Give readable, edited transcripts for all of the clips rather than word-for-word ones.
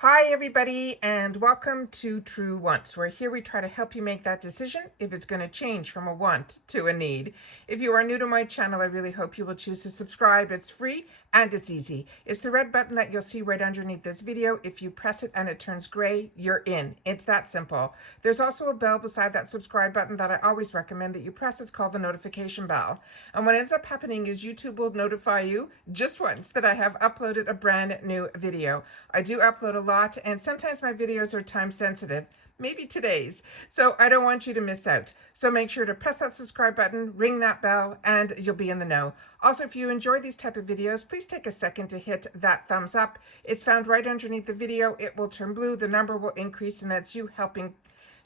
Hi everybody and welcome to True Wants, where here we try to help you make that decision if it's going to change from a want to a need. If you are new to my channel, I really hope you will choose to subscribe. It's free and it's easy. It's the red button that you'll see right underneath this video. If you press it and it turns gray, you're in. It's that simple. There's also a bell beside that subscribe button that I always recommend that you press. It's called the notification bell. And what ends up happening is YouTube will notify you just once that I have uploaded a brand new video. I do upload a lot, and sometimes my videos are time sensitive, maybe today's, so I don't want you to miss out. So make sure to press that subscribe button, ring that bell, and you'll be in the know. Also, if you enjoy these type of videos, please take a second to hit that thumbs up. It's found right underneath the video. It will turn blue, the number will increase, and that's you helping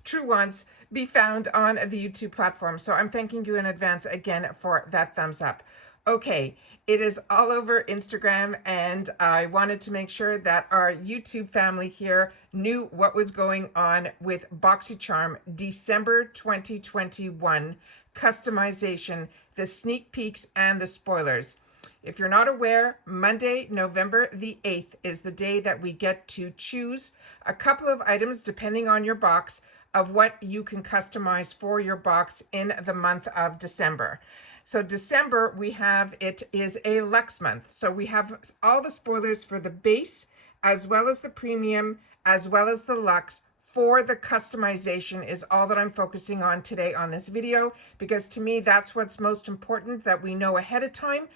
True Wants be found on the YouTube platform. So I'm thanking you in advance again for that thumbs up. Okay, it is all over Instagram, and I wanted to make sure that our YouTube family here knew what was going on with Boxycharm December 2021 customization, the sneak peeks and the spoilers. If you're not aware, Monday, November the 8th is the day that we get to choose a couple of items depending on your box of what you can customize for your box in the month of December. So December, we have, it is a Luxe month. So we have all the spoilers for the base, as well as the premium, as well as the Luxe. For the customization is all that I'm focusing on today on this video, because to me, that's what's most important, that we know ahead of time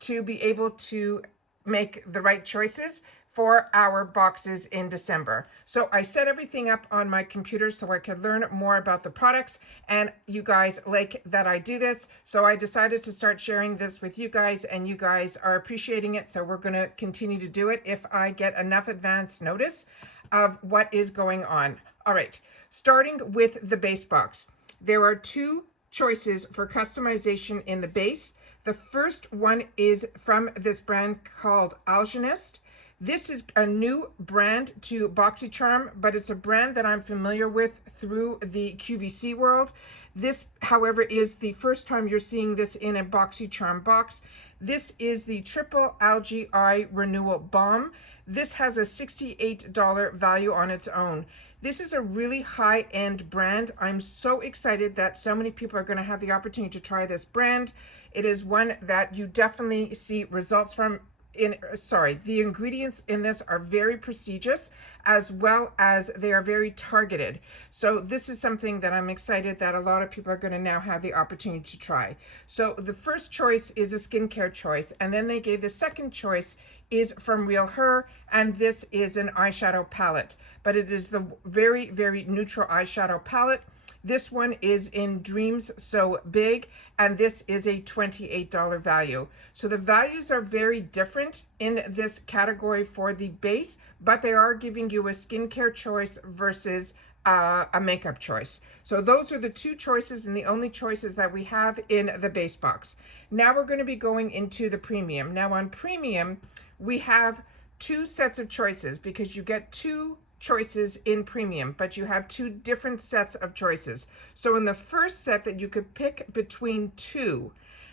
to be able to make the right choices for our boxes in December. So I set everything up on my computer so I could learn more about the products, and you guys like that I do this. So I decided to start sharing this with you guys, and you guys are appreciating it. So we're gonna continue to do it if I get enough advance notice of what is going on. All right, starting with the base box. There are two choices for customization in the base. The first one is from this brand called Algenist. This is a new brand to Boxycharm, but it's a brand that I'm familiar with through the QVC world. This, however, is the first time you're seeing this in a Boxycharm box. This is the Triple Algae Eye Renewal Balm. This has a $68 value on its own. This is a really high-end brand. I'm so excited that so many people are going to have the opportunity to try this brand. It is one that you definitely see results from. The ingredients in this are very prestigious, as well as they are very targeted. So this is something that I'm excited that a lot of people are going to now have the opportunity to try. So the first choice is a skincare choice, and then they gave the second choice is from Real Her, and this is an eyeshadow palette, but it is the very, very neutral eyeshadow palette. This one is in Dreams So Big, and this is a $28 value. So the values are very different in this category for the base, but they are giving you a skincare choice versus a makeup choice. So those are the two choices and the only choices that we have in the base box. Now we're going to be going into the premium. Now on premium, we have two sets of choices because you get two choices in premium, but you have two different sets of choices. So in the first set that you could pick between two,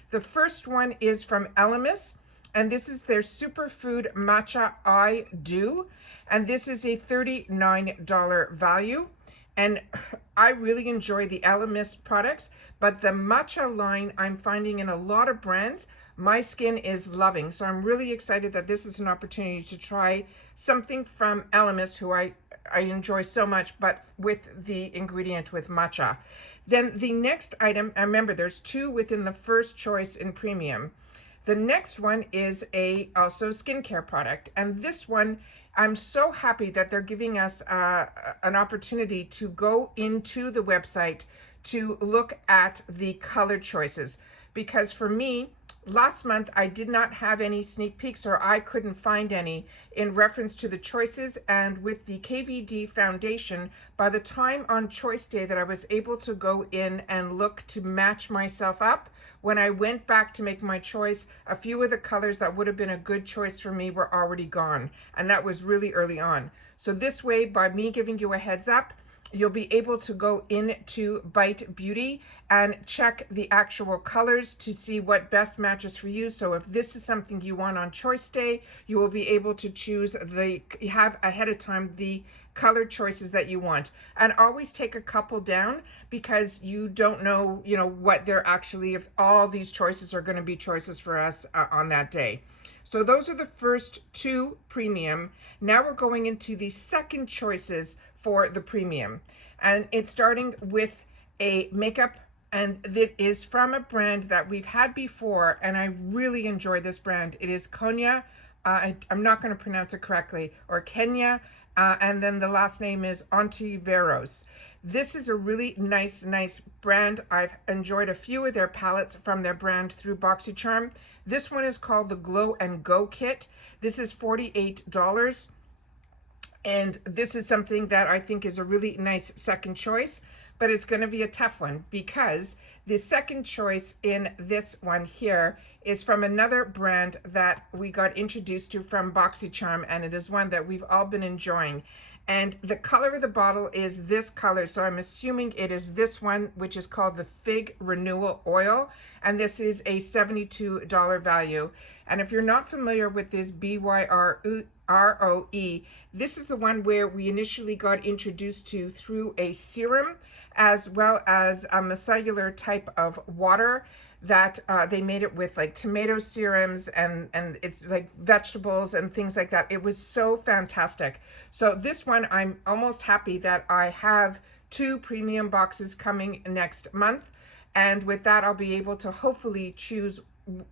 the first one is from Elemis, and this is their Superfood Matcha Eye Dew, and this is a $39 value. And I really enjoy the Elemis products, but the matcha line I'm finding in a lot of brands, my skin is loving. So I'm really excited that this is an opportunity to try something from Elemis, who I enjoy so much, but with the ingredient with matcha. Then the next item, and remember there's two within the first choice in premium. The next one is also skincare product, and this one I'm so happy that they're giving us an opportunity to go into the website to look at the color choices, because for me, last month, I did not have any sneak peeks, or I couldn't find any in reference to the choices. And with the KVD foundation, by the time on choice day that I was able to go in and look to match myself up, when I went back to make my choice, a few of the colors that would have been a good choice for me were already gone. And that was really early on. So this way, by me giving you a heads up, you'll be able to go into Bite Beauty and check the actual colors to see what best matches for you. So if this is something you want on choice day, you will be able to choose have ahead of time the color choices that you want. And always take a couple down, because you don't know, what they're actually, if all these choices are going to be choices for us on that day. So those are the first two premium. Now we're going into the second choices for the premium. And it's starting with a makeup, and that is from a brand that we've had before, and I really enjoy this brand. It is Konya. I'm not going to pronounce it correctly, or Kenya, and then the last name is Ontiveros. This is a really nice brand. I've enjoyed a few of their palettes from their brand through Boxycharm. This one is called the Glow and Go Kit. This is $48. And this is something that I think is a really nice second choice, but it's going to be a tough one, because the second choice in this one here is from another brand that we got introduced to from Boxycharm, and it is one that we've all been enjoying. And the color of the bottle is this color, so I'm assuming it is this one, which is called the Fig Renewal Oil, and this is a $72 value. And if you're not familiar with this BYROE, this is the one where we initially got introduced to through a serum, as well as a micellar type of water that they made it with, like tomato serums and it's like vegetables and things like that. It was so fantastic. So this one, I'm almost happy that I have 2 premium boxes coming next month. And with that, I'll be able to hopefully choose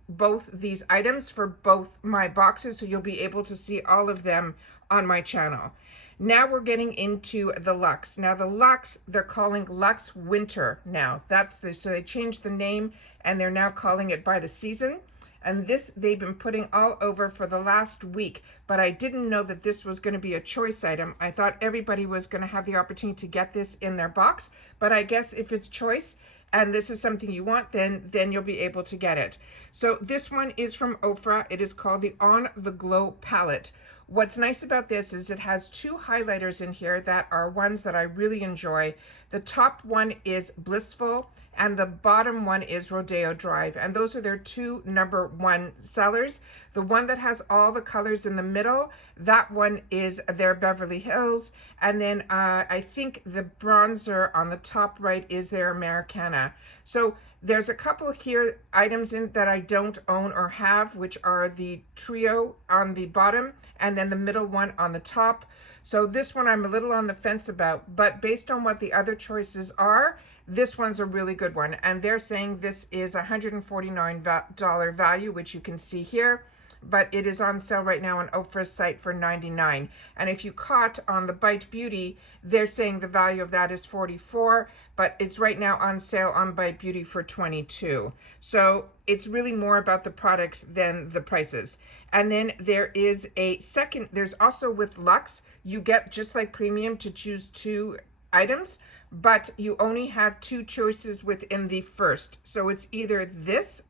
both these items for both my boxes. So you'll be able to see all of them on my channel. Now we're getting into the Luxe. Now the Luxe, they're calling Luxe Winter now. So they changed the name and they're now calling it by the season. And this they've been putting all over for the last week, but I didn't know that this was going to be a choice item. I thought everybody was going to have the opportunity to get this in their box, but I guess if it's choice and this is something you want, then you'll be able to get it. So this one is from Ofra. It is called the On the Glow palette. What's nice about this is it has 2 highlighters in here that are ones that I really enjoy. The top one is Blissful and the bottom one is Rodeo Drive, and those are their 2 #1 sellers. The one that has all the colors in the middle, that one is their Beverly Hills, and then I think the bronzer on the top right is their Americana. So there's a couple here items in that I don't own or have, which are the trio on the bottom and then the middle one on the top. So this one I'm a little on the fence about, but based on what the other choices are, this one's a really good one. And they're saying this is $149 value, which you can see here, but it is on sale right now on Ofra's site for $99. And if you caught on the Bite Beauty, they're saying the value of that is $44, but it's right now on sale on Bite Beauty for $22. So it's really more about the products than the prices. And then there is a second, there's also with Luxe, you get, just like premium, to choose 2 items, but you only have 2 choices within the first. So it's either this,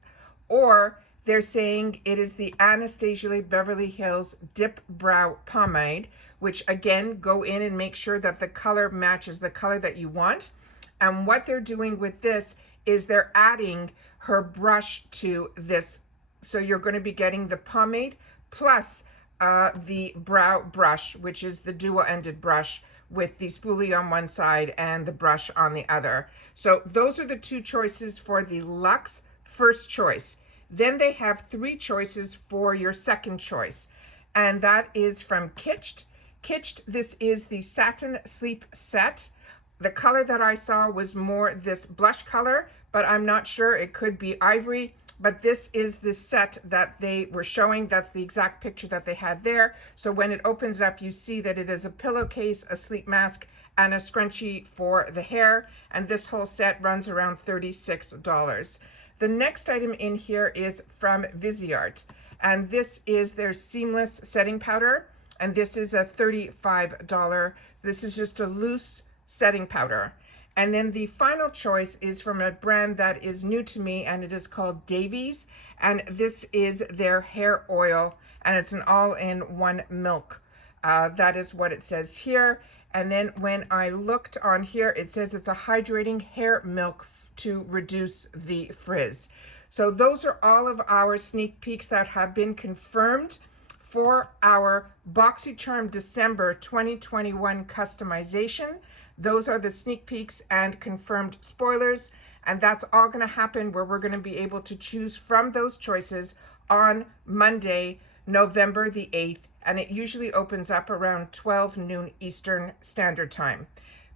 or they're saying it is the Anastasia Beverly Hills Dip Brow Pomade, which again, go in and make sure that the color matches the color that you want. And what they're doing with this is they're adding her brush to this. So you're going to be getting the pomade plus the brow brush, which is the dual-ended brush with the spoolie on one side and the brush on the other. So those are the 2 choices for the Luxe first choice. Then they have 3 choices for your second choice, and that is from Kitsched. Kitsched, this is the Satin Sleep Set. The color that I saw was more this blush color, but I'm not sure. It could be ivory, but this is the set that they were showing. That's the exact picture that they had there. So when it opens up, you see that it is a pillowcase, a sleep mask, and a scrunchie for the hair. And this whole set runs around $36. The next item in here is from Viseart, and this is their Seamless Setting Powder, and this is a $35. This is just a loose setting powder. And then the final choice is from a brand that is new to me, and it is called Davies, and this is their hair oil, and it's an all-in-one milk. That is what it says here. And then when I looked on here, it says it's a hydrating hair milk to reduce the frizz. So those are all of our sneak peeks that have been confirmed for our Boxycharm December 2021 customization. Those are the sneak peeks and confirmed spoilers. And that's all going to happen where we're going to be able to choose from those choices on Monday, November the 8th. And it usually opens up around 12 noon Eastern Standard Time.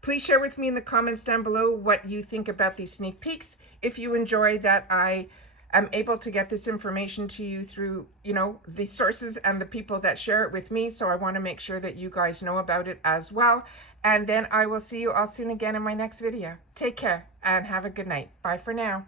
Please share with me in the comments down below what you think about these sneak peeks. If you enjoy that I am able to get this information to you through, the sources and the people that share it with me. So I want to make sure that you guys know about it as well. And then I will see you all soon again in my next video. Take care and have a good night. Bye for now.